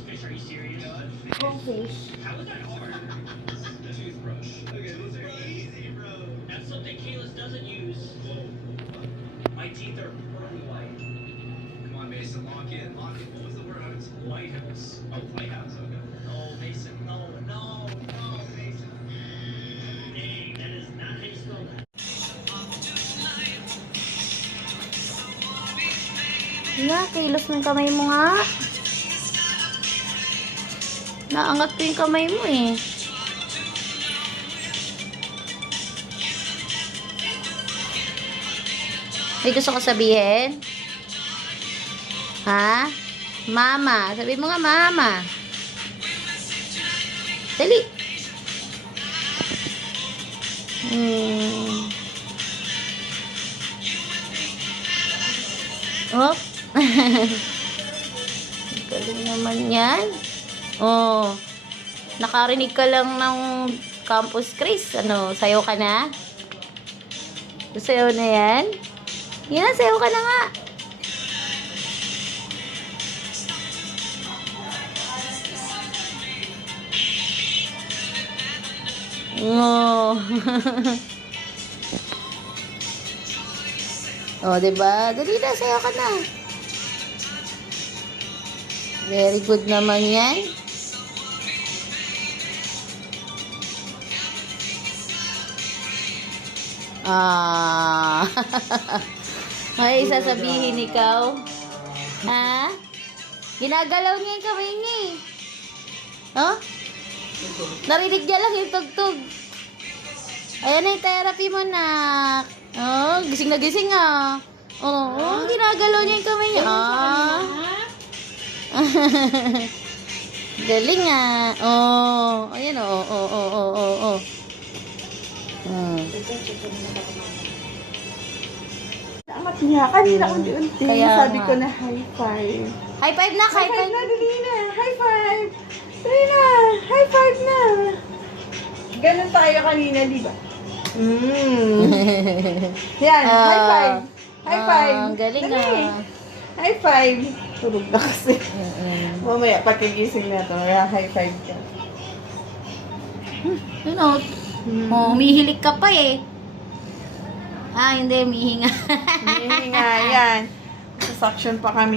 Goldfish, are you serious? Goldfish. How is that hard? A toothbrush. Okay, those are easy, bro. That's something Kalis doesn't use. My teeth are pearly white. Come on, Mason, lock in. Lock in. What was the word? Lighthouse. Oh, lighthouse. Okay. No, Mason. No, Mason. Dang, that is not how you spell that. Nga, kilos ng kamay mo nga. Naangat ko yung kamay mo eh. May gusto ko sabihin? Ha? Mama. Sabi mo nga, mama. Dali. Oh. Galing naman yan. Oh. Nakarinig ka lang ng Campus Chris. Ano, sayo ka na? Sayo na yan? Yan, sayo ka na nga. Oh. Oh, diba? Dali na, sayo ka na. Very good naman yan. Ah. Ay, sasabihin ikaw. Ha? Ginagalaw niya yung kamay niya eh. Oh? Narinig niya lang yung tugtog. Ayan na yung therapy mo, nak. Oh, gising na gising ah. Oh, ginagalaw niya yung kamay niya. Ah. Galing ah. Oh, ayan oh. Angat niya. Kanina unti-unti. Kaya Sabi nga. ko na high five. High five na, High five na, dali na. High five. Dali na. High five na. Ganun tayo kanina, di ba? Yan, high five. High five. Galing Dali. ah. High five. Tulog na kasi. Mamaya, pagkagising na ito, high five ka. Ano? Oh, umihilig ka pa eh. Ah, hindi, umihinga. Hindi nga, yan. Sa suction pa kami.